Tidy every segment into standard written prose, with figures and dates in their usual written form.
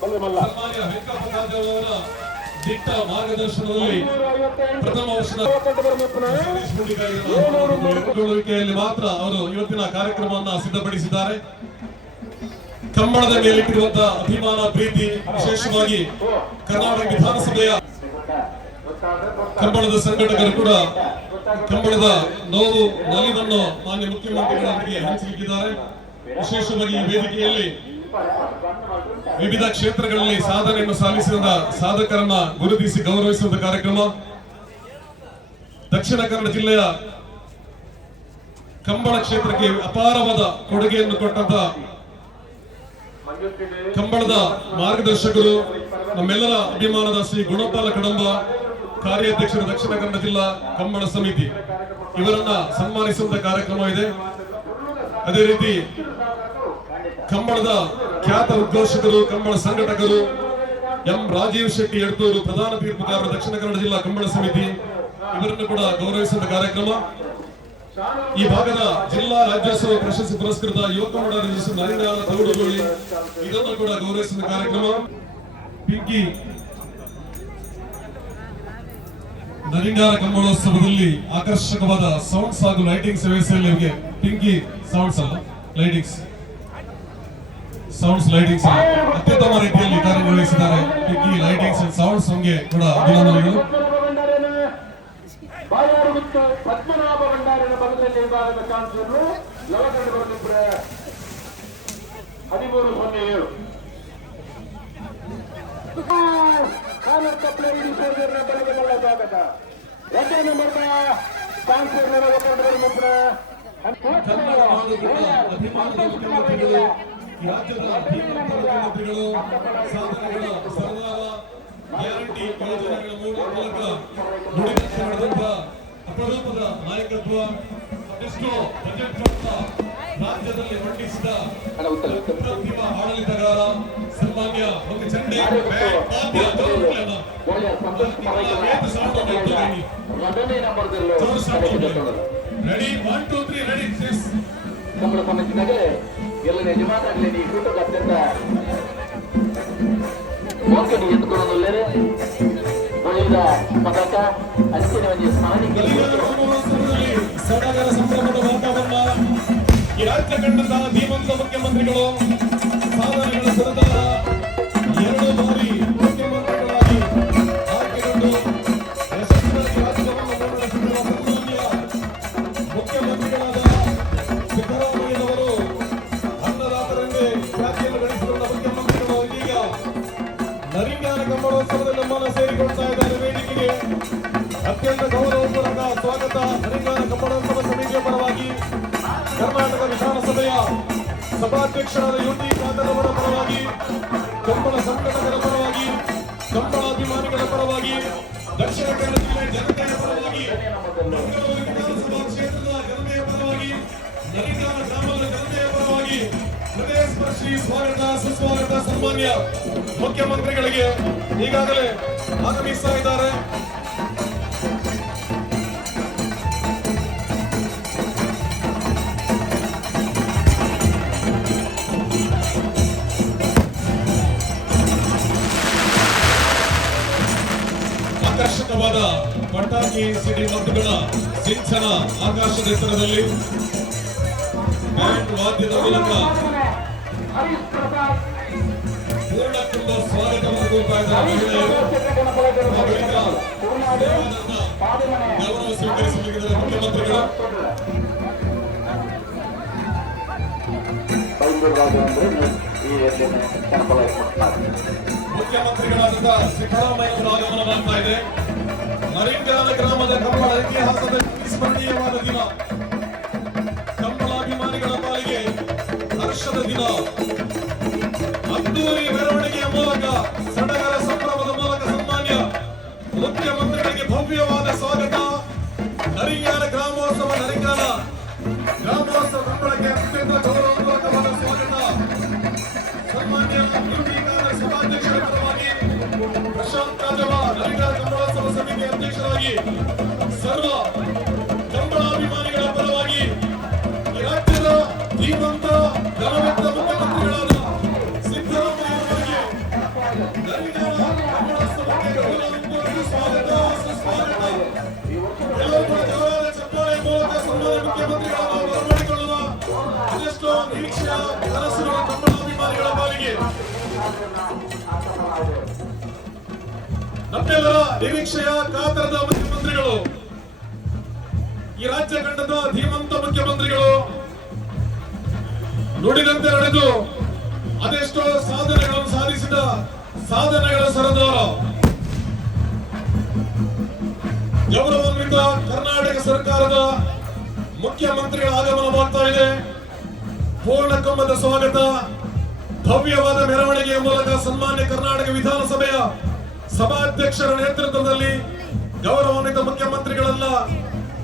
ಸನ್ಮಾನ್ಯ ವೆಂಕಪ್ಪ ಜಾಧವ್ ದಿಟ್ಟ ಮಾರ್ಗದರ್ಶನದಲ್ಲಿ ಪ್ರಥಮ ವರ್ಷದ ಮಾತ್ರ ಅವರು ಇವತ್ತಿನ ಕಾರ್ಯಕ್ರಮವನ್ನು ಸಿದ್ಧಪಡಿಸಿದ್ದಾರೆ. ಕಂಬಳದ ಮೇಲಿಟ್ಟಿರುವಂತಹ ಅಭಿಮಾನ ಪ್ರೀತಿ, ವಿಶೇಷವಾಗಿ ಕರ್ನಾಟಕ ವಿಧಾನಸಭೆಯ ಕಂಬಳದ ಸಂಘಟಕರು ಕೂಡ ಕಂಬಳದ ನೋವು ನಲಿವನ್ನು ಮಾನ್ಯ ಮುಖ್ಯಮಂತ್ರಿಗಳವರಿಗೆ ಹಂಚಲಿಕ್ಕಿದ್ದಾರೆ. ವಿಶೇಷವಾಗಿ ಈ ವೇದಿಕೆಯಲ್ಲಿ ವಿವಿಧ ಕ್ಷೇತ್ರಗಳಲ್ಲಿ ಸಾಧನೆಯನ್ನು ಸಾಧಿಸಿದ ಸಾಧಕರನ್ನ ಗುರುತಿಸಿ ಗೌರವಿಸುವ ಕಾರ್ಯಕ್ರಮ. ದಕ್ಷಿಣ ಕನ್ನಡ ಜಿಲ್ಲೆಯ ಕಂಬಳ ಕ್ಷೇತ್ರಕ್ಕೆ ಅಪಾರವಾದ ಕೊಡುಗೆಯನ್ನು ಕೊಟ್ಟಂತ ಕಂಬಳದ ಮಾರ್ಗದರ್ಶಕರು, ನಮ್ಮೆಲ್ಲರ ಅಭಿಮಾನದ ಶ್ರೀ ಗುಣಪಾಲ ಕಡಂಬ, ಕಾರ್ಯಾಧ್ಯಕ್ಷರು ದಕ್ಷಿಣ ಕನ್ನಡ ಜಿಲ್ಲಾ ಕಂಬಳ ಸಮಿತಿ, ಇವರನ್ನ ಸನ್ಮಾನಿಸುವಂತ ಕಾರ್ಯಕ್ರಮ ಇದೆ. ಅದೇ ರೀತಿ ಕಂಬಳದ ಖ್ಯಾತ ಉದ್ಘೋಷಕರು, ಕಂಬಳ ಸಂಘಟಕರು ಎಂ ರಾಜೀವ್ ಶೆಟ್ಟಿ ಎಡ್ತೂರು, ಪ್ರಧಾನ ತೀರ್ಪುಗಾರರು ದಕ್ಷಿಣ ಕನ್ನಡ ಜಿಲ್ಲಾ ಕಂಬಳ ಸಮಿತಿ, ಇವರನ್ನು ಕೂಡ ಗೌರವಿಸುವ ಕಾರ್ಯಕ್ರಮ. ಈ ಭಾಗದ ಜಿಲ್ಲಾ ರಾಜ್ಯೋತ್ಸವ ಪ್ರಶಸ್ತಿ ಪುರಸ್ಕೃತ ಯುವಕ ಮಂಡಳ ರಿಜಿಸ್ಟರ್ ನರಿಂಗಾಲ ತೌಡುಗೋಳಿ, ಇದನ್ನು ಕೂಡ ಗೌರವಿಸುವ ಕಾರ್ಯಕ್ರಮ. ಪಿಂಕಿ ನರಿಂಗಾಲ ಕಂಬಳೋತ್ಸವದಲ್ಲಿ ಆಕರ್ಷಕವಾದ ಸೌಂಡ್ಸ್ ಹಾಗೂ ಲೈಟಿಂಗ್ಸ್ ವ್ಯವಸ್ಥೆಯಲ್ಲಿ ಪಿಂಕಿ ಸೌಂಡ್ಸ್ ಅಲ್ಲ ಲೈಟಿಂಗ್ಸ್ ಅತ್ಯುತ್ತಮ ರೀತಿಯಲ್ಲಿ ಕಾರ್ಯನಿರ್ವಹಿಸಿದ್ದಾರೆ. ಪಿಂಕಿ ಲೈಟಿಂಗ್ಸ್ ಅಂಡ್ ಸೌಂಡ್ಸ್ ನಮಗೆ ಕೂಡ ಅಭಿನಂದನೆಗಳು. ಪದ್ಮನಾಭ ಭಂಡಾರಿನ ಬಲದಲ್ಲಿ ವಿಭಾಗದ ಚಾನ್ಸಲರು ಲವಕಂಡು ಬರಲಿಬ್ಬರ 1307 ಬೆಳಗ್ಗೆ ಬಲ್ಲ ಸ್ವಾಗತ. 2ನೇ ನಂಬರ್ನ ಚಾನ್ಸಲರ್ ಲವಕಂಡು ಬರಲಿಬ್ಬರ ರಾಜ್ಯದ ಮುಖ್ಯಮಂತ್ರಿಗಳು ಸಾಧನೆಗಳ ಸರ್ದಾರ ಗ್ಯಾರಂಟಿ ಯೋಜನೆಗಳ ಮೂಲಕ ನುಡಿದಂತೆ ನಡೆದಂತ ಅಪರೂಪದ ನಾಯಕತ್ವ, ಎಷ್ಟೋ ಬಜೆಟ್ ರಾಜ್ಯದಲ್ಲಿ ಮಂಡಿಸಿದ ಅಪ್ರತಿಮ ಆಡಳಿತಗಾರ ಸನ್ಮಾನ್ಯ ಒಂದು ಚಂಡೆ ರೆಡಿ 1 2 3 ರೆಡಿ ಕಂಬಳ ಸಮಿತಿನಾಗೆ ಎಲ್ಲ ಯಜಮಾನಾಗಲಿ ನೀ ಕೂಟದ ಅತ್ಯಂತ ಮೋಕನಿ ಎತ್ಕೊಳ್ಳೋದಲ್ಲೇ ಉಳಿದ ಪದಕ ಅಂಚಿನ ಒಂದು ಸ್ಮರಣಿಕೆ ಸಡಗರ ಸಂಭ್ರಮದ ವಾತಾವರಣ. ಈ ರಾಜ್ಯ ಕಂಡಂತ ಧೀಮಂತ ಮುಖ್ಯಮಂತ್ರಿಗಳು, ಸಾಧನೆಗಳ ಸರದಾರ, 2 ಬಾರಿ ಮುಖ್ಯಮಂತ್ರಿಗಳಾಗಿ ಆಯ್ಕೆಗೊಂಡು ಯಶಸ್ವಿಯಾಗಿ ರಾಜ್ಯವನ್ನು ಮುನ್ನಡೆಸಿರುವ ಸನ್ಮಾನ್ಯ ಮುಖ್ಯಮಂತ್ರಿಗಳಾದ ಸಿದ್ದರಾಮಯ್ಯನವರು, ಅನ್ನದಾತರಂಗೆ ಖ್ಯಾತಿಯನ್ನು ಗಳಿಸಿಕೊಂಡ ಮುಖ್ಯಮಂತ್ರಿಗಳು ಇದೀಗ ನರಿಂಗಾಲ ಕಂಬಳೋತ್ಸವದಲ್ಲಿ ನಮ್ಮನ್ನು ಸೇರಿಕೊಳ್ತಾ ಇದ್ದಾರೆ. ವೇದಿಕೆಗೆ ಅತ್ಯಂತ ಗೌರವಪೂರ್ವಕ ಸ್ವಾಗತ. ನರಿಂಗಾಲ ಕಂಬಳೋತ್ಸವ ಸಮಿತಿಯ ಪರವಾಗಿ, ಕರ್ನಾಟಕ ವಿಧಾನಸಭೆಯ ಸಭಾಧ್ಯಕ್ಷರಾದ ಯುಟಿ ಖಾದರ್ ಅವರ ಪರವಾಗಿ, ಕಂಬಳ ಸಂಘಟಕರ ಪರವಾಗಿ, ಕಂಬಳಾಭಿಮಾನಿಗಳ ಪರವಾಗಿ, ದಕ್ಷಿಣ ಕನ್ನಡ ಜಿಲ್ಲೆ ಜನತೆಯ ಪರವಾಗಿ, ಮಂಗಳೂರು ವಿಧಾನಸಭಾ ಕ್ಷೇತ್ರದ ಜನತೆಯ ಪರವಾಗಿ, ನರಿಂಗಾಲ ಗ್ರಾಮದ ಜನತೆಯ ಪರವಾಗಿ ಹೃದಯ ಸ್ಪರ್ಶಿ ಸ್ವಾಗತ ಸುಸ್ವಾಗತ. ಸನ್ಮಾನ್ಯ ಮುಖ್ಯಮಂತ್ರಿಗಳಿಗೆ ಈಗಾಗಲೇ ಆಗಮಿಸ್ತಾ ಇದ್ದಾರೆ. ಆಕರ್ಷಕವಾದ ಪಟಾಕಿ ಸಿಡಿ ಮದ್ದುಗಳ ಸಿಂಚನ ಆಕಾಶದ ಎತ್ತರದಲ್ಲಿ ಬ್ಯಾಂಡ್ ವಾದ್ಯದ ಮೂಲಕ ಪೂರ್ಣಕುಂಭ ಸ್ವಾಗತವನ್ನು ಕೋರ್ತಾ ಇದ್ದಾರೆ. ಗೌರವ ಸ್ವೀಕರಿಸಲಿದ್ದಾರೆ ಮುಖ್ಯಮಂತ್ರಿಗಳು. ಮುಖ್ಯಮಂತ್ರಿಗಳಾದ ಸಿದ್ದರಾಮಯ್ಯ ಆಗಮನ ಮಾಡ್ತಾ ಇದೆ. ನರಿಂಗಾಲ ಗ್ರಾಮದ ಕಂಬಳ ಇತಿಹಾಸದ ಸ್ಮರಣೀಯವಾದ ದಿನ, ಕಂಬಳಾಭಿಮಾನಿಗಳ ಪಾಲಿಗೆ ಹರ್ಷದ ದಿನ. ಅದ್ದೂರಿ ಮೆರವಣಿಗೆಯ ಮೂಲಕ, ಸಡಗರ ಸಂಭ್ರಮದ ಮೂಲಕ ಸನ್ಮಾನ್ಯ ಮುಖ್ಯಮಂತ್ರಿಗಳಿಗೆ ಭವ್ಯವಾದ ಸ್ವಾಗತ. ನರಿಂಗಾಲ ಗ್ರಾಮೋತ್ಸವ, ನರಿಂಗಾಲ ಗ್ರಾಮೋತ್ಸವ ಕಂಬಳಕ್ಕೆ ಅತ್ಯಂತ ಗೌರವಪೂರ್ವಕವಾದ ಸ್ವಾಗತ. ಸನ್ಮಾನ್ಯ ಸಭಾಧ್ಯಕ್ಷರ ಪರವಾಗಿ ಪ್ರಶಾಂತ್ ರಾಜವ, ನರಿಂಗಾಲ ಕಂಬಳೋತ್ಸವ ಸಮಿತಿ ಅಧ್ಯಕ್ಷರಾಗಿ, ಸರ್ವ ಕಂಬಳಾಭಿಮಾನಿಗಳ ಪರವಾಗಿ ಈ ರಾಜ್ಯದ ಧೀಮಂತ ಘನವೆತ್ತ ಮುಖ್ಯಮಂತ್ರಿಗಳಾದ ಸಿದ್ದರಾಮಯ್ಯ ಅವರಿಗೆ ನಮ್ಮೆಲ್ಲರ ನಿರೀಕ್ಷೆಯ ಕಾತರದ ಮುಖ್ಯಮಂತ್ರಿಗಳು, ಈ ರಾಜ್ಯ ಕಂಡದ ಧೀಮಂತ ಮುಖ್ಯಮಂತ್ರಿಗಳು, ನುಡಿದಂತೆ ನಡೆದು ಅದೆಷ್ಟೋ ಸಾಧನೆಗಳನ್ನು ಸಾಧಿಸಿದ ಸಾಧನೆಗಳ ಸರದಾರ, ಗೌರವಾನ್ವಿತ ಕರ್ನಾಟಕ ಸರ್ಕಾರದ ಮುಖ್ಯಮಂತ್ರಿಗಳ ಆಗಮನವಾಗ್ತಾ ಇದೆ. ಪೂರ್ಣ ಕಂಬದ ಸ್ವಾಗತ, ಭವ್ಯವಾದ ಮೆರವಣಿಗೆಯ ಮೂಲಕ ಸನ್ಮಾನ್ಯ ಕರ್ನಾಟಕ ವಿಧಾನಸಭೆಯ ಸಭಾಧ್ಯಕ್ಷರ ನೇತೃತ್ವದಲ್ಲಿ ಗೌರವಾನ್ವಿತ ಮುಖ್ಯಮಂತ್ರಿಗಳೆಲ್ಲ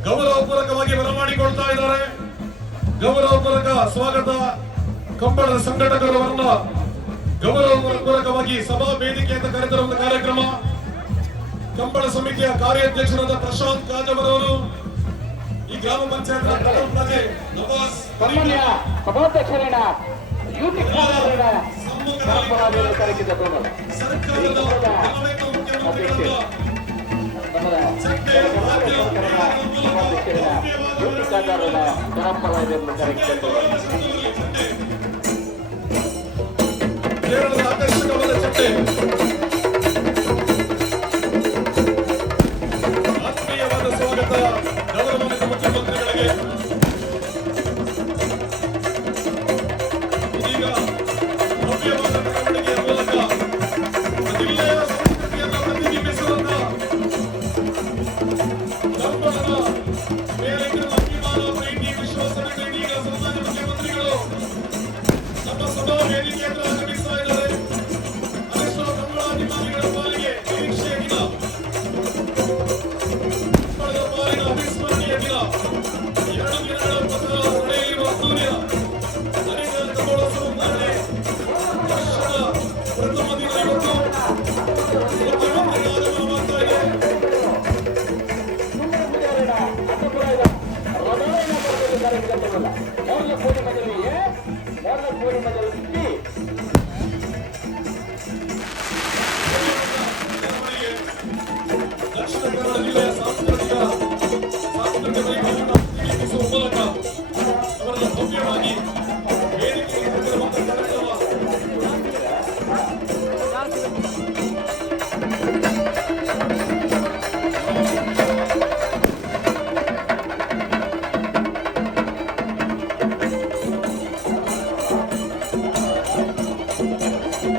ಗೌರವಪೂರ್ವಕವಾಗಿ ಬರಮಾಡಿಕೊಳ್ತಾ ಇದ್ದಾರೆ. ಗೌರವಪೂರ್ವಕ ಸ್ವಾಗತ. ಕಂಬಳದ ಸಂಘಟಕರವರನ್ನ ಗೌರವಪೂರ್ವಕವಾಗಿ ಸಭಾ ವೇದಿಕೆ ಅಂತ ಕರೆದಿರುವ ಕಾರ್ಯಕ್ರಮ. ಕಂಬಳ ಸಮಿತಿಯ ಕಾರ್ಯಾಧ್ಯಕ್ಷರಾದ ಪ್ರಶಾಂತ್ ಕಾಜವರವರು, ಈ ಗ್ರಾಮ ಪಂಚಾಯತ್ ಪ್ರಥಮ ಪ್ರಜೆ ನವಾಜ್ ಸನ್ಮಾನ್ಯ ಸಭಾಧ್ಯಕ್ಷರಿನ ಯೂಟಿ ಖಾದರ್ನ ಪರಪರಾಧಿಗಳ ಕರೆಗಿದ್ದ ಪ್ರಮುಖ ಸರ್ಕಾರದ ಗೌರವಾನ್ವಿತ ಮುಖ್ಯಮಂತ್ರಿಗಳನ್ನ ಕೇರಳದ ಆಕರ್ಷಕವಾದ ಚಟ್ಟೆ, ಆತ್ಮೀಯವಾದ ಸ್ವಾಗತ ಗೌರವಾನ್ವಿತ ಮುಖ್ಯಮಂತ್ರಿಗಳಿಗೆ. ಇದೀಗ ಭವ್ಯವಾದ ಮೆರವಣಿಗೆಯ ಮೂಲಕ ಜಿಲ್ಲೆಯ ಸಂಸ್ಕೃತಿಯನ್ನು ಪ್ರತಿಬಿಂಬಿಸುವಂತ ಕಂಬಳದ ಮೇಲಿನ ಅಭಿಮಾನ, ಪ್ರೀತಿ, ವಿಶ್ವಾಸವನ್ನು ಇದೀಗ ಸನ್ಮಾನ್ಯ ಮುಖ್ಯಮಂತ್ರಿಗಳು ನಮ್ಮ ಸಭಾ ವೇದಿಕೆಯನ್ನು ಆಗಮಿಸ್ತಾ ಇದ್ದಾರೆ. ಅದೆಷ್ಟೋ ಕಂಬಳಾಭಿಮಾನಿಗಳ ಪಾಲಿಗೆ ನಿರೀಕ್ಷೆಯ ದಿನ, ಕಂಬಳದ ಪಾಲಿನ ಅವಿಸ್ಮರಣೀಯ ದಿನ. 2 ದಿನಗಳ ಪತ್ರ ನಡೆಯಲಿರುವ ಸೂರ್ಯ ಹರಿಹರ ಕಂಬಳೋತ್ಸವ ನಾಳೆ ವರ್ಷದ ಪ್ರಥಮ ದಿನ ಇವತ್ತು ಮುಖ್ಯಮಂತ್ರಿಗಳ ಆಗಮನವಾಗ್ತಾ ಇದೆ. ದಕ್ಷಿಣ ಕನ್ನಡ ಜಿಲ್ಲೆಯ ಸಾಂಸ್ಕೃತಿಕ ವೈಭವವನ್ನು ಪ್ರತಿಬಿಂಬಿಸುವ ಮೂಲಕ ಅವರನ್ನು ಭವ್ಯವಾಗಿ ವೇದಿಕೆಗೆ ತಂದಿರುವಂತಹ ಕಾರ್ಯಕ್ರಮ.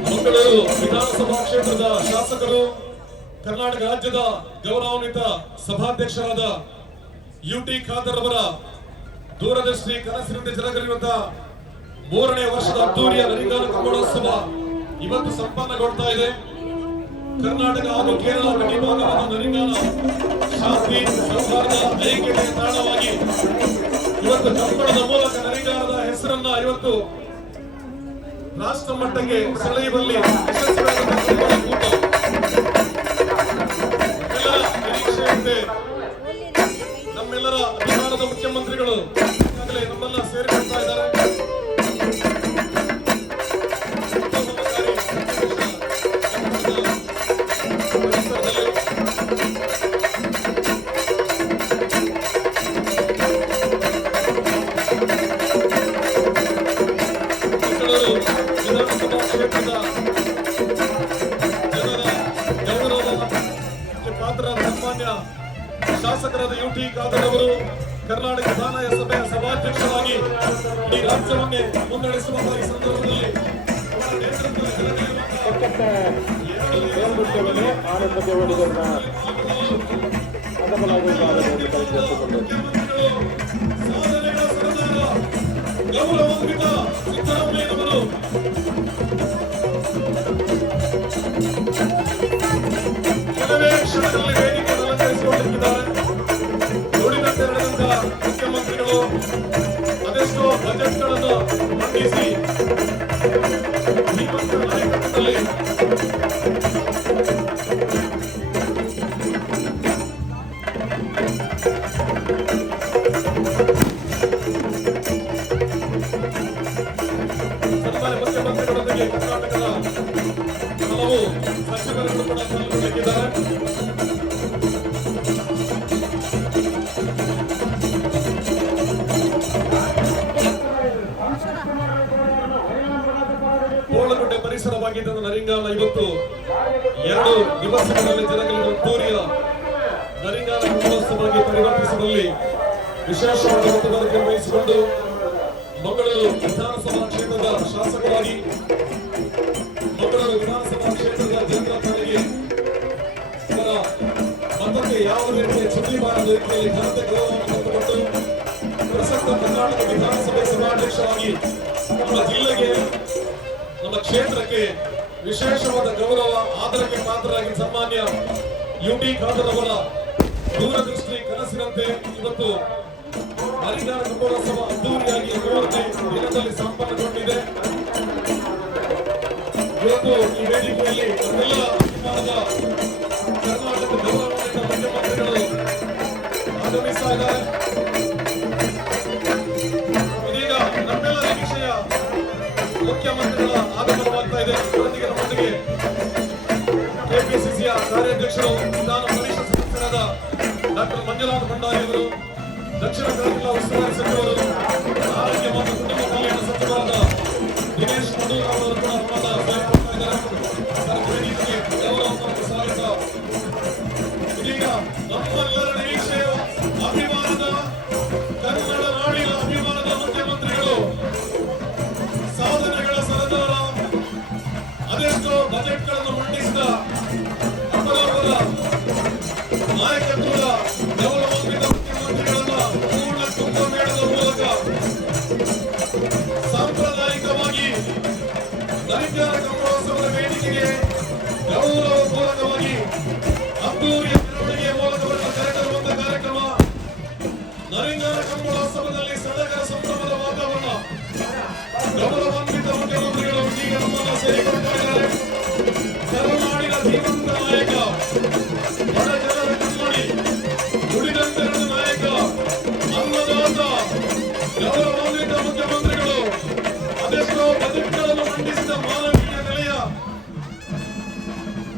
ಮಂಗಳೂರು ವಿಧಾನಸಭಾ ಕ್ಷೇತ್ರದ ಶಾಸಕರು, ಕರ್ನಾಟಕ ರಾಜ್ಯದ ಗೌರವಾನ್ವಿತ ಸಭಾಧ್ಯಕ್ಷರಾದ ಯುಟಿ ಖಾದರ್ ಅವರ ದೂರದರ್ಶಿ ಕನಸಿನಿಂದ ಜರಗಲಿರುವಂತಹ 3ನೇ ವರ್ಷದ ಅದ್ದೂರಿಯ ನರಿಗಾನ ಕಂಬಳೋತ್ಸವ ಇವತ್ತು ಸಂಪನ್ನಗೊಳ್ತಾ ಇದೆ. ಕರ್ನಾಟಕ ಹಾಗೂ ಕೇರಳ ಗಡಿಭಾಗವಾದ ನರಿಗಾನ ಶಾಂತಿ, ಸೌಹಾರ್ದ, ಐಕ್ಯತೆಯ ತಾಣವಾಗಿ ಇವತ್ತು ಕಂಬಳದ ಮೂಲಕ ನರಿಗಾನದ ಹೆಸರನ್ನ ಇವತ್ತು ರಾಷ್ಟ್ರ ಮಟ್ಟಕ್ಕೆ ಸೆಳೆಯುವಲ್ಲಿ ಯಶಸ್ವಿಯಾದಂತಹ ಕೂಟ. ಎಲ್ಲರ ನಿರೀಕ್ಷೆಯಂತೆ ನಮ್ಮೆಲ್ಲರ ಅಭಿಮಾನದ ಮುಖ್ಯಮಂತ್ರಿಗಳು ಈಗಾಗಲೇ ನಮ್ಮೆಲ್ಲ ಸೇರಿಕೊಳ್ತಾ ಇದ್ದಾರೆ. ಮಂಗಳೂರು ವಿಧಾನಸಭಾ ಕ್ಷೇತ್ರದ ಜನರ ಗೌರವಕ್ಕೆ ಪಾತ್ರರಾದ ಸನ್ಮಾನ್ಯ ಶಾಸಕರಾದ ಯುಟಿ ಖಾದರ್ ಅವರು ಕರ್ನಾಟಕ ವಿಧಾನಸಭೆಯ ಸಭಾಧ್ಯಕ್ಷರಾಗಿ ಇಡೀ ರಾಜ್ಯವನ್ನೇ ಮುನ್ನಡೆಸುವಂತಹ ಈ ಸಂದರ್ಭದಲ್ಲಿ ಅವರ ನೇತೃತ್ವದಲ್ಲಿ ಸಾಧನೆಗಳ ಸರದಾರ ಗೌರವಾನ್ವಿತ ಸಿದ್ದರಾಮಯ್ಯನವರು ಕೆಲವೇ ಕ್ಷಣದಲ್ಲಿ ವೇದಿಕೆಯನ್ನು ಅಲಂಕರಿಸಿಕೊಂಡಿದ್ದಾರೆ. ನುಡಿದಂತೆ ನಡೆದಂತಹ ಮುಖ್ಯಮಂತ್ರಿಗಳು ಅದೆಷ್ಟೋ ಬಜೆಟ್ಗಳನ್ನು ಮಂಡಿಸಿ ಧೀಮಂತ ನಾಯಕತ್ವದಲ್ಲಿ ಸನ್ಮಾನ್ಯ ಮುಖ್ಯಮಂತ್ರಿಗಳೊಂದಿಗೆ ಕರ್ನಾಟಕದ ಹಲವು ಸಚಿವರುಗಳು ಕೂಡ ಪಾಲ್ಗೊಳ್ಳಲಿದ್ದಾರೆ. ಕೋಳಗುಡ್ಡೆ ಪರಿಸರ ಭಾಗ್ಯದ ನರಿಂಗಾಲ ಇವತ್ತು 2 ದಿವಸಗಳಲ್ಲಿ ಜರುಗಲಿರುವ ತೂರಿಯ ನರಿಂಗಾಲ ಕಮಲೋತ್ಸವವಾಗಿ ಪರಿವರ್ತಿಸುವಲ್ಲಿ ವಿಶೇಷವಾದ ಹೊಣೆಗಾರಿಕೆ ವಹಿಸಿಕೊಂಡು ಮಂಗಳೂರು ವಿಧಾನಸಭಾ ಕ್ಷೇತ್ರದ ಶಾಸಕರಾಗಿ ಮಂಗಳೂರು ವಿಧಾನಸಭಾ ಕ್ಷೇತ್ರದ ಜನಪ್ರತಿನಿಧಿಗೆ ಅವರ ಮತಕ್ಕೆ ಯಾವ ರೀತಿಯ ಚುಕ್ಕಿಬಾರದ ರೀತಿಯಲ್ಲಿ ಘನತೆ ಗೌರವವನ್ನು ತಂದುಕೊಂಡು ಪ್ರಸಕ್ತ ಕರ್ನಾಟಕ ವಿಧಾನಸಭೆ ಸಭಾಧ್ಯಕ್ಷರಾಗಿ ನಮ್ಮ ಜಿಲ್ಲೆಗೆ ನಮ್ಮ ಕ್ಷೇತ್ರಕ್ಕೆ ವಿಶೇಷವಾದ ಗೌರವ ಆದರಕ್ಕೆ ಪಾತ್ರರಾಗಿ ಸನ್ಮಾನ್ಯ ಯುಟಿ ಖಾದರ್ ಅವರ ದೂರದೃಷ್ಟಿ ಕನಸಿನಂತೆ ಇವತ್ತು ನರಿಂಗಾಲ ಕಮಲೋತ್ಸವ ಅದ್ದೂರಿಯಾಗಿ 3ನೇ ದಿನದಲ್ಲಿ ಸಂಪನ್ನಗೊಂಡಿದೆ. ಇವತ್ತು ಈ ವೇದಿಕೆಯಲ್ಲಿ ನಮ್ಮೆಲ್ಲ ಅಭಿಮಾನದ ಕರ್ನಾಟಕ ಗೌರವಾನ್ವಿತ ಮುಖ್ಯಮಂತ್ರಿಗಳು ಆಗಮಿಸ್ತಾ ಇದ್ದಾರೆ. ಇದೀಗ ನಮ್ಮೆಲ್ಲ ನಿರೀಕ್ಷೆಯ ಮುಖ್ಯಮಂತ್ರಿಗಳ ಆಗಮನವಾಗ್ತಾ ಇದೆ. ಇವತ್ತಿಗೆ ನಮ್ಮೊಂದಿಗೆ ಕೆಪಿಸಿಸಿಯ ಕಾರ್ಯಾಧ್ಯಕ್ಷರು ವಿಧಾನ ಪರಿಷತ್ ಸದಸ್ಯರಾದ ಡಾಕ್ಟರ್ ಮಂಜುನಾಥ್ ಭಂಡಾರಿ ಅವರು, ದಕ್ಷಿಣ ಕನ್ನಡ ಜಿಲ್ಲಾ ಉಸ್ತುವಾರಿ ಸಚಿವರು, ಆರೋಗ್ಯ ಮತ್ತು ಕುಟುಂಬ ಕಲ್ಯಾಣ ಸಚಿವರಾದ ದಿನೇಶ್ ಮಧುರ್ ಅವರು ಕೂಡ ಸ್ವಾಗತ. ಇದೀಗ ನಮ್ಮೆಲ್ಲರ ನಿರೀಕ್ಷೆಯ ಅಭಿಮಾನದ ಕನ್ನಡ ನಾಡಿನ ಅಭಿಮಾನದ ಮುಖ್ಯಮಂತ್ರಿಗಳು, ಸಾಧನೆಗಳ ಸರದಾರ, ಅದೆಷ್ಟೋ ಬಜೆಟ್ಗಳನ್ನು ಮಂಡಿಸಿದ ಅಪರೂಪದ ನಾಯಕತ್ವದ ಗೌರವಾನ್ವಿತ ಮುಖ್ಯಮಂತ್ರಿಗಳನ್ನ ಪೂರ್ಣ ಕುಂಭಮೇಳದ ಮೂಲಕ ಸಾಂಪ್ರದಾಯಿಕವಾಗಿ ನರಿಂಗಾಲ ಕಮಲೋತ್ಸವದ ವೇದಿಕೆಗೆ ಗೌರವಪೂರ್ವಕವಾಗಿ ಅದ್ದೂರಿಯ ಮೆರವಣಿಗೆಯ ಮೂಲಕವನ್ನು ಕರೆತರುವಂತ ಕಾರ್ಯಕ್ರಮ. ನರಿಂಗಾಲ ಕಮಲೋತ್ಸವದಲ್ಲಿ ಸಡಗರ ಸಂಭ್ರಮದ ವಾತಾವರಣ. ಗೌರವಾನ್ವಿತ ಮುಖ್ಯಮಂತ್ರಿಗಳು ಈಗ ನಮ್ಮನ್ನು ಸೇರಿಕೊಳ್ತಾ ಇದ್ದಾರೆ. ಕರುನಾಡಿನ ಧೀಮಂತ ನಾಯಕ, ಬಡ ಜನರ ಕಣ್ಮಣಿ, ನುಡಿದಂತೆರಡು ನಾಯಕ, ಅನ್ನದಾತ, ಗೌರವಾನ್ವಿತ ಮುಖ್ಯಮಂತ್ರಿಗಳು, ಅದೆಷ್ಟೋ ಬಜೆಟ್ಗಳನ್ನು ಮಂಡಿಸಿದ ಮಾನವೀಯ ನೆಲೆಯ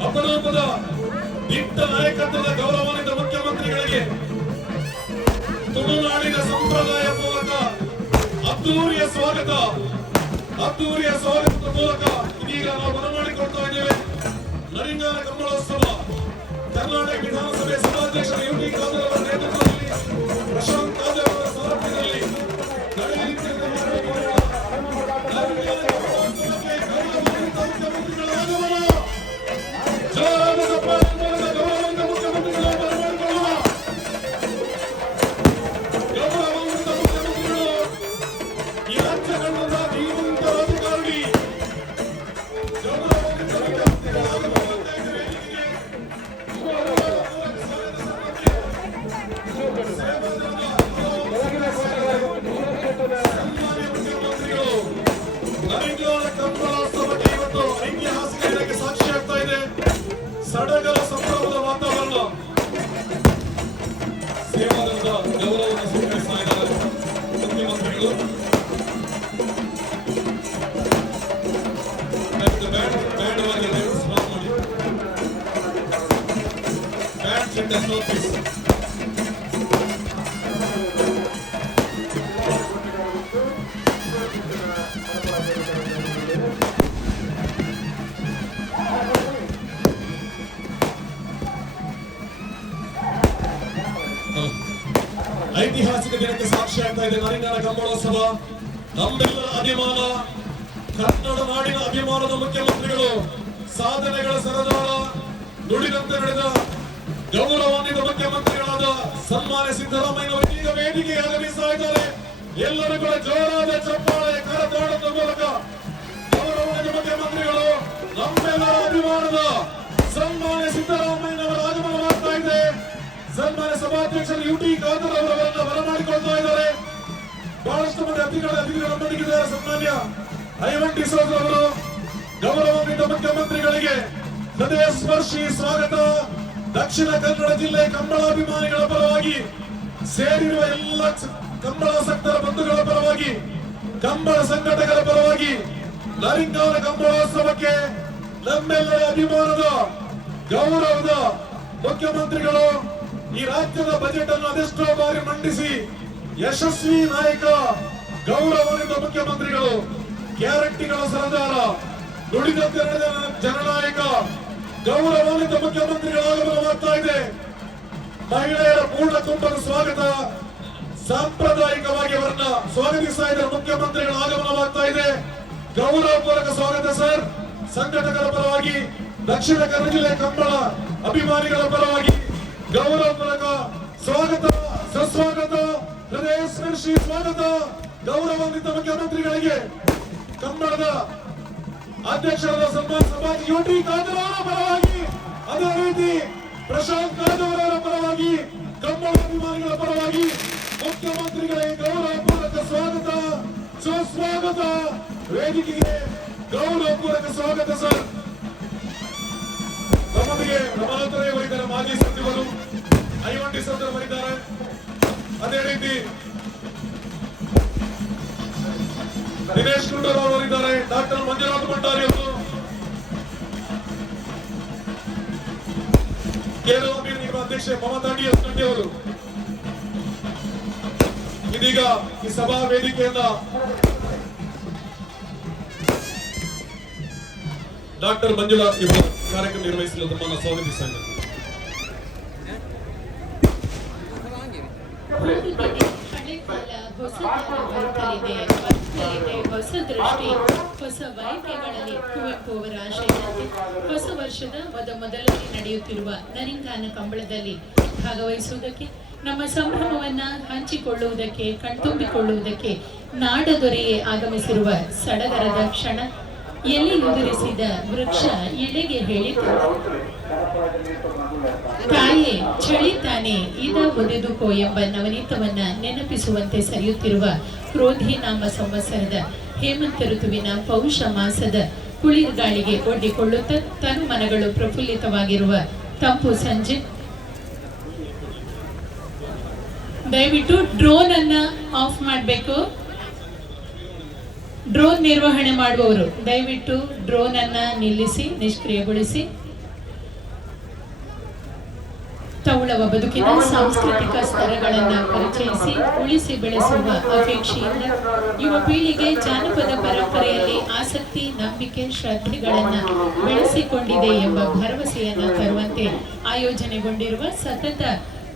ಅಪರೂಪದ ದಿಟ್ಟ ನಾಯಕತ್ವದ ಗೌರವಾನ್ವಿತ ಮುಖ್ಯಮಂತ್ರಿಗಳಿಗೆ ತುಳುನಾಡಿನ ಸಂಪ್ರದಾಯ ಮೂಲಕ ಅದ್ದೂರಿಯ ಸ್ವಾಗತದ ಮೂಲಕ ಇದೀಗ ನಾವು ಮನಮಾಡಿಕೊಳ್ತಾ ಇದ್ದೇವೆ. ನರಿಂಗಾಲ ಕಮಲೋತ್ಸವ ಕರ್ನಾಟಕ ವಿಧಾನಸಭೆ ಸಭಾಧ್ಯಕ್ಷರ ಯುಟಿ ಖಾದರ್ ಅವರ ನೇತೃತ್ವದಲ್ಲಿ, ಪ್ರಶಾಂತ್ ಖಾದರ್ ಅವರ ಸಾರಥ್ಯದಲ್ಲಿ ನಡೆಯಲಿರುವ ನರಿಂಗಾಲ ಕಮಲೋತ್ಸವಕ್ಕೆ ಗೌರವಾನ್ವಿತ ಮುಖ್ಯಮಂತ್ರಿಗಳ ಆಗಮನ. ಜೋರಾದ ಚಪ್ಪಾಳೆ ಮೂಲಕ ಗೌರವಾನ್ವಿತ ಮುಖ್ಯಮಂತ್ರಿಗಳ ಬರಮಾಡಿಕೊಳ್ಳೋಣ. ಗೌರವಾನ್ವಿತ ಮುಖ್ಯಮಂತ್ರಿಗಳು ಈ ರಾಜ್ಯ ಕಂಡ ಧೀಮಂತ ರಾಜಕಾರಣಿ, ಗೌರವಾನ್ವಿತ ಮುಖ್ಯಮಂತ್ರಿಗಳ ಆಗಮನವಾಗ್ತಾ ಇದೆ ವೇದಿಕೆಗೆ. ಸನ್ಮಾನ್ಯ ಮುಖ್ಯಮಂತ್ರಿಗಳು, ನರಿಂಗಾಲ ಕಮಲೋತ್ಸವಕ್ಕೆ ಇವತ್ತು ಐತಿಹಾಸಿಕ ದಿನಕ್ಕೆ ಸಾಕ್ಷಿ ಆಗ್ತಾ ಇದೆ. ಸಡಗರ ಸಂಭ್ರಮದ ವಾತಾವರಣ. ಸೇವಾದಳದ ಗೌರವವನ್ನು ಸ್ವೀಕರಿಸ್ತಾ ಇದ್ದಾರೆ ಮುಖ್ಯಮಂತ್ರಿಗಳು. ಬ್ಯಾಂಡ್ ದಯವಿಟ್ಟು ಸ್ಟಾಪ್ ಮಾಡಿ. Band set stop please. ಐತಿಹಾಸಿಕ ದಿನಕ್ಕೆ ಸಾಕ್ಷಿ ಆಗ್ತಾ ಇದೆ ನರಿಂಗಾಲ ಕಮಲೋತ್ಸವ. ನಮ್ಮೆಲ್ಲರ ಅಭಿಮಾನ, ಕನ್ನಡ ನಾಡಿನ ಅಭಿಮಾನದ ಮುಖ್ಯಮಂತ್ರಿಗಳು, ಸಾಧನೆಗಳ ಸರದಾರ, ನುಡಿದಂತೆ ನಡೆದ ಗೌರವಾನ್ವಿತ ಮುಖ್ಯಮಂತ್ರಿಗಳಾದ ಸನ್ಮಾನ್ಯ ಸಿದ್ದರಾಮಯ್ಯನವರು ಈಗ ವೇದಿಕೆಗೆ ಆಗಮಿಸ್ತಾ ಇದ್ದಾರೆ. ಎಲ್ಲರೂ ಕೂಡ ಜೋರಾದ ಚಪ್ಪಾಳೆ ಕರತಾಡದ ಮೂಲಕ ಗೌರವಾನ್ವಿತ ಮುಖ್ಯಮಂತ್ರಿಗಳು, ನಮ್ಮೆಲ್ಲರ ಅಭಿಮಾನದ ಸನ್ಮಾನ್ಯ ಸಿದ್ದರಾಮಯ್ಯನವರ ಆಗಮನವಾಗ್ತಾ ಇದೆ. ಸನ್ಮಾನ್ಯ ಸಭಾಧ್ಯಕ್ಷರು ಯುಟಿ ಖಾದರ್ ಅವರನ್ನ ಬರಮಾಡಿಕೊಳ್ತಾ ಇದ್ದಾರೆ. ಬಹಳಷ್ಟು ಮಂದಿ ಅತಿಥಿಗಳೊಂದಿಗಿದ್ದಾರೆ. ಸನ್ಮಾನ್ಯ ಐವನ್ ಡಿಸೋಜ್ ಅವರು ಗೌರವಾನ್ವಿತ ಮುಖ್ಯಮಂತ್ರಿಗಳಿಗೆ ಹೃದಯ ಸ್ಪರ್ಶಿ ಸ್ವಾಗತ. ದಕ್ಷಿಣ ಕನ್ನಡ ಜಿಲ್ಲೆ ಕಂಬಳಾಭಿಮಾನಿಗಳ ಪರವಾಗಿ, ಸೇರಿರುವ ಎಲ್ಲ ಕಂಬಳಾಸಕ್ತರ ಬಂಧುಗಳ ಪರವಾಗಿ, ಕಂಬಳ ಸಂಘಟಕರ ಪರವಾಗಿ ನರಿಂಗಾಲ ಕಮಲೋತ್ಸವಕ್ಕೆ ನಮ್ಮೆಲ್ಲರ ಅಭಿಮಾನದ ಗೌರವದ ಮುಖ್ಯಮಂತ್ರಿಗಳು ಈ ರಾಜ್ಯದ ಬಜೆಟ್ ಅನ್ನು ಅದೆಷ್ಟೋ ಬಾರಿ ಮಂಡಿಸಿ ಯಶಸ್ವಿ ನಾಯಕ, ಗೌರವಾನ್ವಿತ ಮುಖ್ಯಮಂತ್ರಿಗಳು, ಗ್ಯಾರಂಟಿಗಳ ಸರದಾರ, ನುಡಿದಂತೆ ನಡೆದ ಜನನಾಯಕ ಗೌರವಾನ್ವಿತ ಮುಖ್ಯಮಂತ್ರಿಗಳ ಆಗಮನವಾಗ್ತಾ ಇದೆ. ಮಹಿಳೆಯರ ಪೂರ್ಣ ತುಂಬದ ಸ್ವಾಗತ. ಸಾಂಪ್ರದಾಯಿಕವಾಗಿ ಅವರನ್ನ ಸ್ವಾಗತಿಸ್ತಾ ಇದ್ದಾರೆ. ಮುಖ್ಯಮಂತ್ರಿಗಳ ಆಗಮನವಾಗ್ತಾ ಇದೆ. ಗೌರವಪೂರ್ವಕ ಸ್ವಾಗತ ಸರ್. ಸಂಘಟಕರ ಪರವಾಗಿ, ದಕ್ಷಿಣ ಕನ್ನಡ ಜಿಲ್ಲೆ ಕಂಬಳ ಅಭಿಮಾನಿಗಳ ಪರವಾಗಿ ಗೌರವಪೂರ್ವಕ ಸ್ವಾಗತ, ಸುಸ್ವಾಗತ, ಹೃದಯ ಸ್ಪರ್ಶಿ ಸ್ವಾಗತ. ಗೌರವಾನ್ವಿತ ಮುಖ್ಯಮಂತ್ರಿಗಳಿಗೆ ಕಂಬಳದ ಅಧ್ಯಕ್ಷರಾದ ಸನ್ಮಾನ್ ಸಮಾಜ್ ಯುಟಿ ಖಾದರ್ ಅವರ ಪರವಾಗಿ, ಅದೇ ರೀತಿ ಪ್ರಶಾಂತ್ ಖಾದರ್ ಅವರ ಪರವಾಗಿ, ಕಂಬಳ ಅಭಿಮಾನಿಗಳ ಪರವಾಗಿ ಮುಖ್ಯಮಂತ್ರಿಗಳಿಗೆ ಗೌರವಪೂರ್ವಕ ಸ್ವಾಗತ, ಸುಸ್ವಾಗತ. ವೇದಿಕೆಗೆ ಗೌರವಪೂರ್ವಕ ಸ್ವಾಗತ ಸರ್. ನಮ್ಮೊಂದಿಗೆ ರಮಾನಾಥರೇ ಬರೀತಾರೆ, ಮಾಜಿ ಸಚಿವರು ಐವನ್ ಸಹೋದರ ಬರೀತಾರೆ. ಅದೇ ರೀತಿ ದಿನೇಶ್ ಗುಂಡೂರಾವ್ ಅವರಿದ್ದಾರೆ, ಡಾಕ್ಟರ್ ಮಂಜುನಾಥ್ ಭಂಡಾರಿ ಅವರು, ಕೇರಳ ಮೀನಿನ ಅಧ್ಯಕ್ಷೆ ಮಮತಾ ಡಿ ಎಸ್ ಗಂಟಿ ಅವರು. ಇದೀಗ ಈ ಸಭಾ ವೇದಿಕೆಯನ್ನ ಡಾಕ್ಟರ್ ಮಂಜುಳಾ ಇವರು ಕಾರ್ಯಕ್ರಮ ನಿರ್ವಹಿಸಲು ತಮ್ಮನ್ನು ಸ್ವಾಗತಿಸಿದ್ದಾರೆ. ಹಳೆ ಕಾಲ ಹೊಸ ಕಾಲ ಬರುತ್ತಲಿದೆ, ಹೊಸ ದೃಷ್ಟಿ, ಹೊಸ ಬಯಕೆಗಳಲ್ಲಿ ಕುವೆಂಪು ಅವರ ಆಶಯದಂತೆ ಹೊಸ ವರ್ಷದ ಮೊದಲನೇ ನಡೆಯುತ್ತಿರುವ ನರಿಂಗಾನ ಕಂಬಳದಲ್ಲಿ ಭಾಗವಹಿಸುವುದಕ್ಕೆ, ನಮ್ಮ ಸಂಭ್ರಮವನ್ನ ಹಂಚಿಕೊಳ್ಳುವುದಕ್ಕೆ, ಕಣ್ತುಂಬಿಕೊಳ್ಳುವುದಕ್ಕೆ ನಾಡದೊರೆಯೇ ಆಗಮಿಸಿರುವ ಸಡಗರದ ಕ್ಷಣ. ಎಲೆ ಉದುರಿಸಿದ ವೃಕ್ಷ ಎಲೆಗೆ ಹೇಳಿತು, ತಾಯೇ ಚಳಿತಾನೆ ಇದ ಒದೆದುಕೋ ಎಂಬ ನವನೀತವನ್ನ ನೆನಪಿಸುವಂತೆ ಸರಿಯುತ್ತಿರುವ ಕ್ರೋಧಿ ನಾಮ ಸಂವತ್ಸರದ ಹೇಮಂತ ಋತುವಿನ ಪೌಷ ಮಾಸದ ಕುಳಿರ್ಗಾಳಿಗೆ ಒಡ್ಡಿಕೊಳ್ಳುತ್ತ ತನು ಮನಗಳು ಪ್ರಫುಲ್ಲಿತವಾಗಿರುವ ತಂಪು ಸಂಜೆ. ದಯವಿಟ್ಟು ಡ್ರೋನ್ ಅನ್ನ ಆಫ್ ಮಾಡಬೇಕು. ಡ್ರೋನ್ ನಿರ್ವಹಣೆ ಮಾಡುವವರು ದಯವಿಟ್ಟು ಡ್ರೋನ್ ಅನ್ನ ನಿಲ್ಲಿಸಿ, ನಿಷ್ಕ್ರಿಯಗೊಳಿಸಿ. ತೌಳವ ಬದುಕಿನ ಸಾಂಸ್ಕೃತಿಕ ಸ್ತರಗಳನ್ನ ಪರಿಚಯಿಸಿ ಉಳಿಸಿ ಬೆಳೆಸುವ ಅಪೇಕ್ಷೆಯಿಂದ ಯುವ ಪೀಳಿಗೆ ಜಾನಪದ ಪರಂಪರೆಯಲ್ಲಿ ಆಸಕ್ತಿ, ನಂಬಿಕೆ, ಶ್ರದ್ಧೆಗಳನ್ನ ಬೆಳೆಸಿಕೊಂಡಿದೆ ಎಂಬ ಭರವಸೆಯನ್ನ ತರುವಂತೆ ಆಯೋಜನೆಗೊಂಡಿರುವ ಸತತ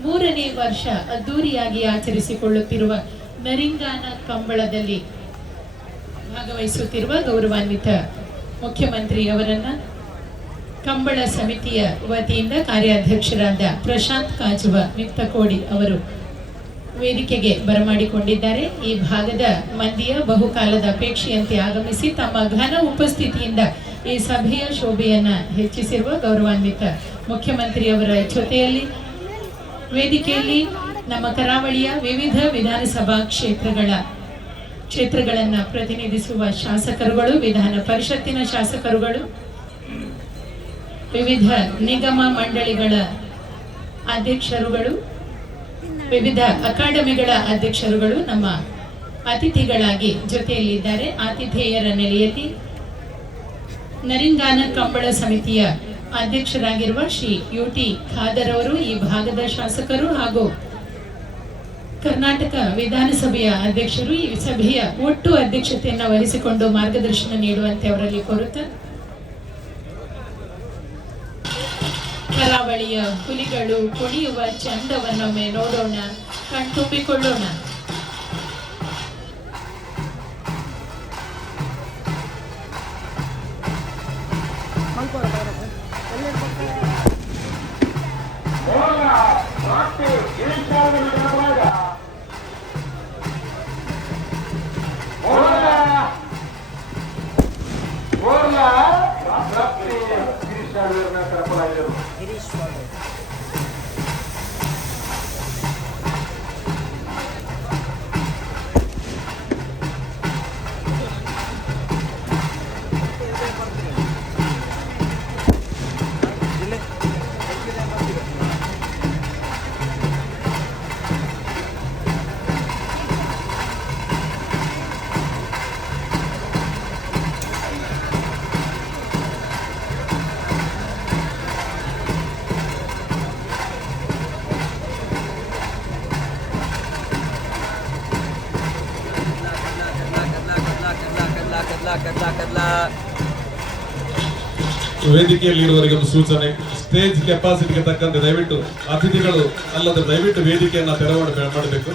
3ನೇ ವರ್ಷ ಅದ್ದೂರಿಯಾಗಿ ಆಚರಿಸಿಕೊಳ್ಳುತ್ತಿರುವ ನರಿಂಗಾನ ಕಂಬಳದಲ್ಲಿ ಭಾಗವಹಿಸುತ್ತಿರುವ ಗೌರವಾನ್ವಿತ ಮುಖ್ಯಮಂತ್ರಿ ಅವರನ್ನ ಕಂಬಳ ಸಮಿತಿಯ ವತಿಯಿಂದ ಕಾರ್ಯಾಧ್ಯಕ್ಷರಾದ ಪ್ರಶಾಂತ್ ಕಾಜುವ ಮಿತ್ತಕೋಡಿ ಅವರು ವೇದಿಕೆಗೆ ಬರಮಾಡಿಕೊಂಡಿದ್ದಾರೆ. ಈ ಭಾಗದ ಮಂದಿಯ ಬಹುಕಾಲದ ಅಪೇಕ್ಷೆಯಂತೆ ಆಗಮಿಸಿ ತಮ್ಮ ಘನ ಉಪಸ್ಥಿತಿಯಿಂದ ಈ ಸಭೆಯ ಶೋಭೆಯನ್ನ ಹೆಚ್ಚಿಸಿರುವ ಗೌರವಾನ್ವಿತ ಮುಖ್ಯಮಂತ್ರಿಯವರ ಜೊತೆಯಲ್ಲಿ ವೇದಿಕೆಯಲ್ಲಿ ನಮ್ಮ ಕರಾವಳಿಯ ವಿವಿಧ ವಿಧಾನಸಭಾ ಕ್ಷೇತ್ರಗಳನ್ನ ಪ್ರತಿನಿಧಿಸುವ ಶಾಸಕರುಗಳು, ವಿಧಾನ ಪರಿಷತ್ತಿನ ಶಾಸಕರುಗಳು, ವಿವಿಧ ನಿಗಮ ಮಂಡಳಿಗಳ ಅಧ್ಯಕ್ಷರುಗಳು, ವಿವಿಧ ಅಕಾಡೆಮಿಗಳ ಅಧ್ಯಕ್ಷರುಗಳು ನಮ್ಮ ಅತಿಥಿಗಳಾಗಿ ಜೊತೆಯಲ್ಲಿದ್ದಾರೆ. ಆತಿಥೇಯರ ನೆಲೆಯಲ್ಲಿ ನರಿಂಗಾನ ಕಂಬಳ ಸಮಿತಿಯ ಅಧ್ಯಕ್ಷರಾಗಿರುವ ಶ್ರೀ ಯುಟಿ ಖಾದರ್ ಅವರು, ಈ ಭಾಗದ ಶಾಸಕರು ಹಾಗೂ ಕರ್ನಾಟಕ ವಿಧಾನಸಭೆಯ ಅಧ್ಯಕ್ಷರು ಈ ಸಭೆಯ ಒಟ್ಟು ಅಧ್ಯಕ್ಷತೆಯನ್ನು ವಹಿಸಿಕೊಂಡು ಮಾರ್ಗದರ್ಶನ ನೀಡುವಂತೆ ಅವರಲ್ಲಿ ಕೋರುತ್ತಾ, ಕರಾವಳಿಯ ಹುಲಿಗಳು ಕುಣಿಯುವ ಚಂದವನ್ನೊಮ್ಮೆ ನೋಡೋಣ, ಕಣ್ತುಂಬಿಕೊಳ್ಳೋಣ. ವೇದಿಕೆಯಲ್ಲಿ ಇರುವವರಿಗೆ ಒಂದು ಸೂಚನೆ, ಸ್ಟೇಜ್ ಕೆಪಾಸಿಟಿಗೆ ತಕ್ಕಂತೆ ದಯವಿಟ್ಟು ಅತಿಥಿಗಳು ಅಲ್ಲದೆ ದಯವಿಟ್ಟು ವೇದಿಕೆಯನ್ನ ತೆರವು ಮಾಡಬೇಕು.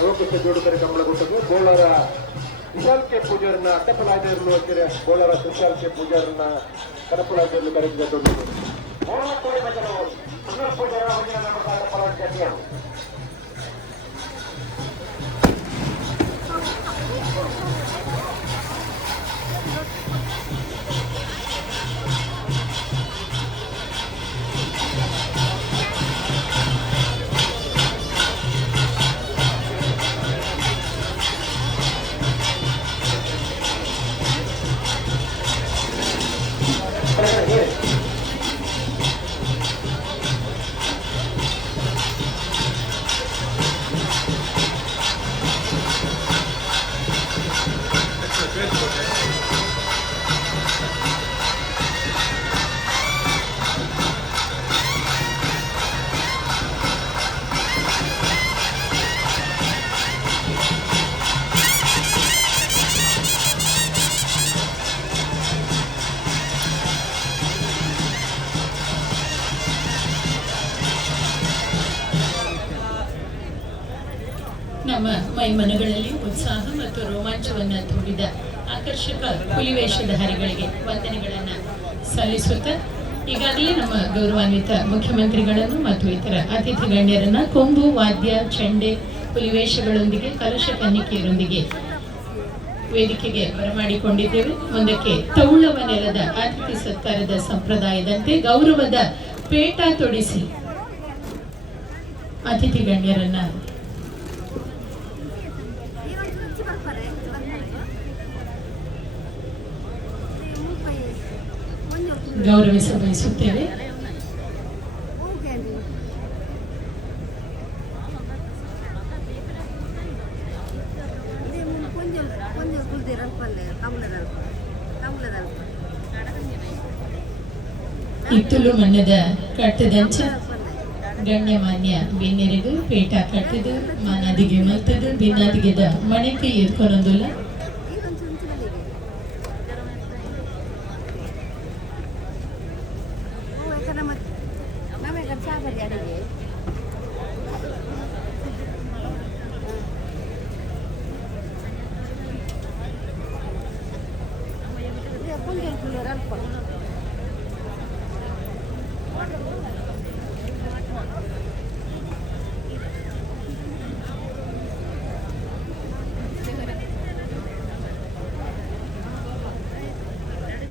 ಅವಕಾಶ ಜೋಡುಗರೆ ಕಂಬಳಗುಟ್ಟದು ಗೋಳರ ವಿಶಾಲ್ ಕೆ ಪೂಜಾರನ್ನ ಅಡ್ಡಪಲಾಜರನ್ನು ಹಚ್ಚಿರ ಗೋಳರ ವಿಶಾಲ್ ಕೆ ಪೂಜಾರನ್ನ ಕಡಪಲಾಜರನ್ನು ಕರೆಸಿಕೊಂಡು ನಮ್ಮ ಮೈಮನಗಳಲ್ಲಿ ಉತ್ಸಾಹ ಮತ್ತು ರೋಮಾಂಚವನ್ನು ತುಂಬಿದ ಆಕರ್ಷಕ ಹುಲಿವೇಷಧಾರಿಗಳಿಗೆ ವಂದನೆಗಳನ್ನ ಸಲ್ಲಿಸುತ್ತಾ ಈಗಾಗಲೇ ನಮ್ಮ ಗೌರವಾನ್ವಿತ ಮುಖ್ಯಮಂತ್ರಿಗಳನ್ನು ಮತ್ತು ಇತರ ಅತಿಥಿ ಗಣ್ಯರನ್ನ ಕೊಂಬು, ವಾದ್ಯ, ಚಂಡೆ, ಹುಲಿವೇಷಗಳೊಂದಿಗೆ ಕಲಶ ಕನ್ನಿಕೆಯರೊಂದಿಗೆ ವೇದಿಕೆಗೆ ಬರಮಾಡಿಕೊಂಡಿದ್ದೇವೆ. ಮುಂದಕ್ಕೆ ತೌಳವ ನೆಲದ ಅತಿಥಿ ಸತ್ಕಾರದ ಸಂಪ್ರದಾಯದಂತೆ ಗೌರವದ ಪೇಟ ತೊಡಿಸಿ ಅತಿಥಿ ಗಣ್ಯರನ್ನ ಗೌರವಿಸ ಬಯಸುತ್ತೇವೆ. ಇತ್ತುಲು ಮಣ್ಣದ ಕಟ್ಟದಂಚ ಗಣ್ಯಮಾನ್ಯ ಬೆನ್ನೆರೆದು ಪೇಟ ಕಟ್ಟದು ಮಾನಾದಿಗೆ ಮಲ್ತದು ಭಿನ್ನಾದಿಗೆದ ಮನೆ ಕೈ ಎದ್ಕೊನೊಂದುಲ್ಲ Pun dia keluar apa?